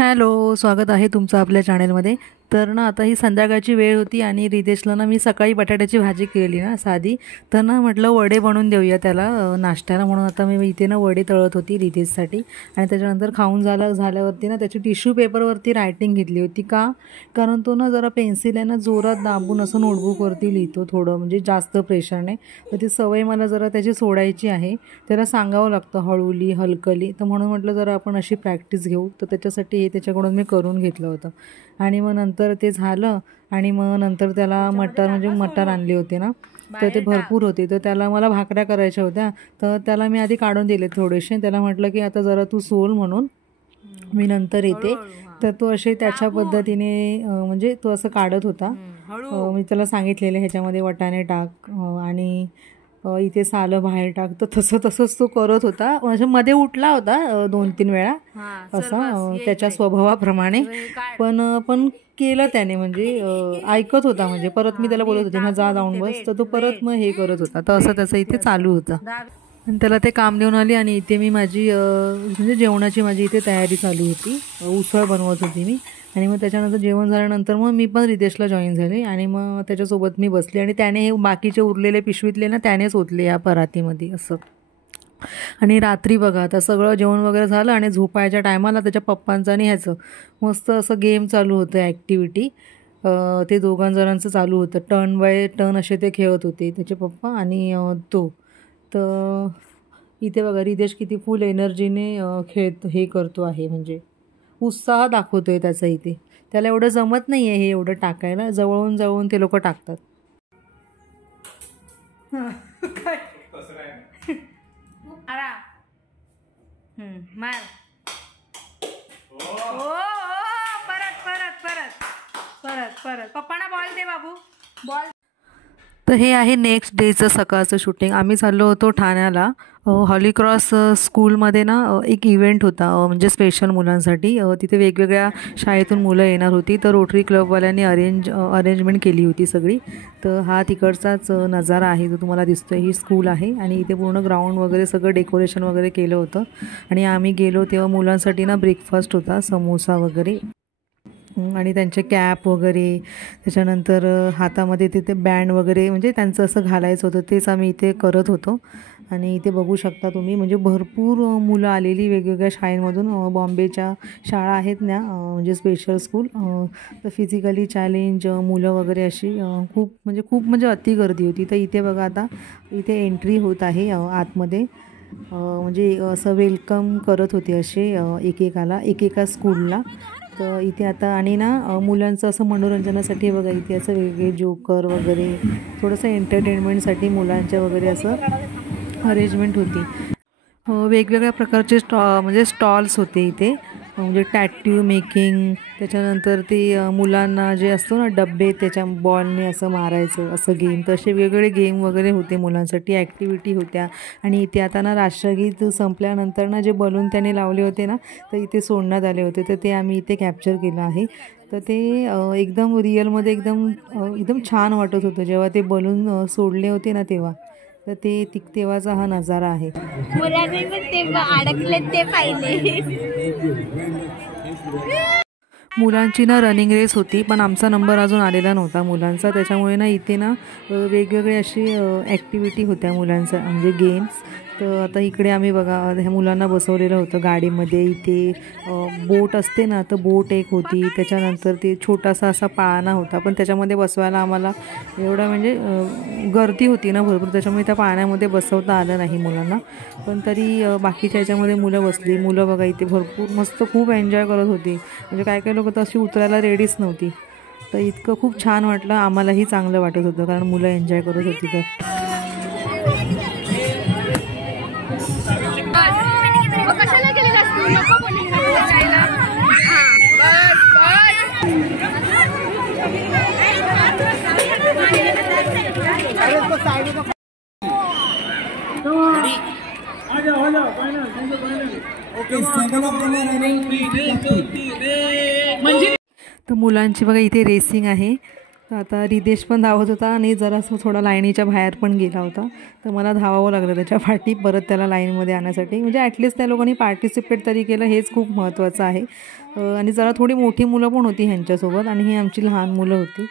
Hello, स्वागत आहे तुमचं आपल्या चॅनलमध्ये. तर ना आता ही संध्याकाळची वेळ होती आणि रितेशला ना मी सकाळी बटाट्याची भाजी केली ना साधी, तर ना म्हटलं वडे बनवून देऊया त्याला नाश्त्याला. म्हणून आता मी इथे ना वडे तळत होती रितेशसाठी. आणि त्याच्यानंतर खाऊन झाल्यावरती ना त्याची टिश्यू पेपरवरती रायटिंग घेतली होती. कारण तो ना जरा पेन्सिल आहे ना जोरात दाबून असं नोटबुकवरती लिहितो, थोडं म्हणजे जास्त प्रेशरने. तर ती सवय मला जरा त्याची सोडायची आहे. त्याला सांगावं लागतं हळूली हलकली. तर म्हणून म्हटलं जरा आपण अशी प्रॅक्टिस घेऊ. तर त्याच्यासाठी हे त्याच्याकडून मी करून घेतलं होतं. आणि मग नंतर ते झालं आणि मग नंतर त्याला मटर आणले होते ना, तर ते भरपूर होते. तर त्याला मला भाकऱ्या करायच्या होत्या. तर त्याला मी आधी काढून दिले थोडेसे. त्याला म्हटलं की आता जरा तू सोल म्हणून मी नंतर येते. तर तो असे त्याच्या पद्धतीने म्हणजे तो असं काढत होता. मी त्याला सांगितलेलं ह्याच्यामध्ये वाटाणे टाक आणि इथे सालं बाहेर टाक. तर तसंच तो करत होता. म्हणजे मध्ये उठला होता 2-3 वेळा असा त्याच्या स्वभावाप्रमाणे. पण केलं त्याने, म्हणजे ऐकत होता. म्हणजे परत मी त्याला बोलत होते ना जाऊन बस, तर तो परत मग हे करत होता. तर असं त्याचं इथे चालू होतं. आणि त्याला ते काम देऊन आली आणि इथे मी माझी म्हणजे जेवणाची माझी इथे तयारी चालू होती. उसळ बनवत होती मी. आणि मग त्याच्यानंतर जेवण झाल्यानंतर मग मी पण रितेशला जॉईन झाले आणि मग त्याच्यासोबत मी बसले. आणि त्याने हे बाकीचे उरलेले पिशवीतले ना त्यानेच ओतले या परातीमध्ये असं. आणि रात्री बघा आता सगळं जेवण वगैरे झालं आणि झोपायच्या टायमाला त्याच्या पप्पांचं आणि ह्याचं मस्त असं गेम चालू होतं, ॲक्टिव्हिटी. ते दोघांजणांचं चालू होतं. टर्न बाय टर्न असे ते खेळत होते त्याचे पप्पा आणि तो. तर इथे बघा रितेश किती फुल एनर्जीने हे करतो आहे, म्हणजे उत्साह दाखवतोय त्याचा इथे. त्याला एवढं जमत नाही आहे हे एवढं टाकायला. जवळून ते लोक टाकतात. मार. परत पप्पांना बॉल दे बाबू, बॉल. तर हे आहे नेक्स्ट डेचं सकाळचं शूटिंग. आम्ही चाललो होतो ठाण्याला. हॉलीक्रॉस स्कूलमध्ये ना एक इव्हेंट होता, म्हणजे स्पेशल मुलांसाठी. तिथे वेगवेगळ्या शाळेतून मुलं येणार होती. तर रोटरी क्लबवाल्यांनी अरेंजमेंट केली होती सगळी. तर हा तिकडचाच नजारा आहे जो तुम्हाला दिसतो. ही स्कूल आहे आणि इथे पूर्ण ग्राउंड वगैरे सगळं डेकोरेशन वगैरे केलं होतं. आणि आम्ही गेलो तेव्हा मुलांसाठी ना ब्रेकफास्ट होता, समोसा वगैरे आणि त्यांचे कॅप वगैरे. त्याच्यानंतर हातामध्ये तिथे बँड वगैरे म्हणजे त्यांचं असं घालायचं होतं. तेच आम्ही इथे करत होतो. आणि इथे बघू शकता तुम्ही, म्हणजे भरपूर मुलं आलेली वेगवेगळ्या शाळेमधून. बॉम्बेच्या शाळा आहेत ना, म्हणजे स्पेशल स्कूल. तर फिजिकली चॅलेंज मुलं वगैरे अशी खूप म्हणजे अति गर्दी होती. तर इथे बघा आता इथे एंट्री होत आहे आतमध्ये. म्हणजे असं वेलकम करत होते असे एकेका स्कूलला. तर इथे आता आणि ना मुलांचं असं मनोरंजनासाठी बघा इथे असं वेगवेगळे जोकर वगैरे थोडंसं एंटरटेनमेंटसाठी मुलांच्या वगैरे असं अरेंजमेंट होती. वेगवेगळ्या प्रकारचे म्हणजे स्टॉल्स होते इथे. म्हणजे टॅटू मेकिंग, त्याच्यानंतर ते मुलांना जे असतो ना डब्बे त्याच्या बॉलने असं मारायचं असं गेम. तर असे वेगवेगळे गेम वगैरे होते मुलांसाठी, ॲक्टिव्हिटी होत्या. आणि इथे आता ना राष्ट्रगीत संपल्यानंतर ना जे बलून त्याने लावले होते ना, तर इथे सोडण्यात आले होते. तर ते आम्ही इथे कॅप्चर केलं आहे. तर ते एकदम रिअलमध्ये एकदम छान वाटत होतं जेव्हा ते बलून सोडले होते ना तेव्हा. तर तेव्हाचा हा नजारा आहे. मुलांनी ते अडकले ते पाहिले. मुलांची ना रनिंग रेस होती, पण आमचा नंबर अजून आलेला नव्हता मुलांचा. त्याच्यामुळे ना इथे ना वेगवेगळे अशी ॲक्टिव्हिटी होत्या मुलांचा, म्हणजे गेम्स. तर आता इकडे आम्ही बघा ह्या मुलांना बसवलेलं होतं गाडीमध्ये. इथे बोट असते ना, तर बोट एक होती. त्याच्यानंतर ते छोटासा असा पाळणा होता, पण त्याच्यामध्ये बसवायला आम्हाला एवढं म्हणजे गर्दी होती ना भरपूर, त्याच्यामुळे त्या पाळण्यामध्ये बसवता आलं नाही मुलांना. पण तरी बाकीच्या ह्याच्यामध्ये मुलं बसली. मुलं बघा इथे भरपूर मस्त खूप एन्जॉय करत होती. म्हणजे काही लोक तर अशी उतरायला रेडीच नव्हती. तर इतकं खूप छान वाटलं. आम्हालाही चांगलं वाटत होतं कारण मुलं एन्जॉय करत होती. तर मुलांची बघा इथे रेसिंग आहे. तर आता रितेश पण धावत होता आणि जरासं थोडा लाईनीच्या बाहेर पण गेला होता, तर मला धावावं लागलं त्याच्या पाठी परत त्याला लाईनमध्ये आणण्यासाठी. म्हणजे ॲटलिस्ट त्या लोकांनी पार्टिसिपेट तरी केलं, हेच खूप महत्त्वाचं आहे. आणि जरा थोडी मोठी मुलं पण होती ह्यांच्यासोबत आणि ही आमची लहान मुलं होती.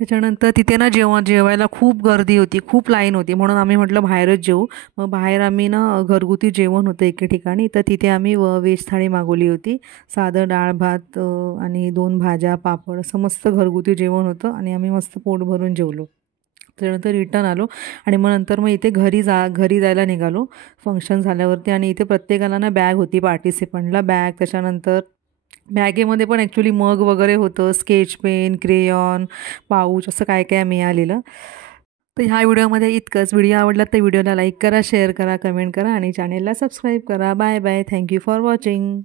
त्याच्यानंतर तिथे ना जेवायला खूप गर्दी होती, खूप लाईन होती, म्हणून आम्ही म्हटलं बाहेरच जेवू. मग बाहेर आम्ही ना घरगुती जेवण होतं एके ठिकाणी, तर तिथे आम्ही व्हेज थाळी मागवली होती. साधं डाळ भात आणि 2 भाज्या पापड असं मस्त घरगुती जेवण होतं आणि आम्ही मस्त पोट भरून जेवलो. त्यानंतर रिटर्न आलो आणि मग इथे घरी जायला निघालो फंक्शन झाल्यावरती. आणि इथे प्रत्येकाला ना बॅग होती पार्टिसिपंटला बॅग. त्याच्यानंतर बॅगेमध्ये पण ॲक्च्युली मग वगैरे होतं, स्केच पेन, क्रेयॉन, पाऊच असं काय काय मिळालेलं. तर ह्या व्हिडिओमध्ये इतकंच. व्हिडिओ आवडला तर व्हिडिओला लाईक करा, शेअर करा, कमेंट करा आणि चॅनेलला सबस्क्राईब करा. Bye bye. Thank you for watching.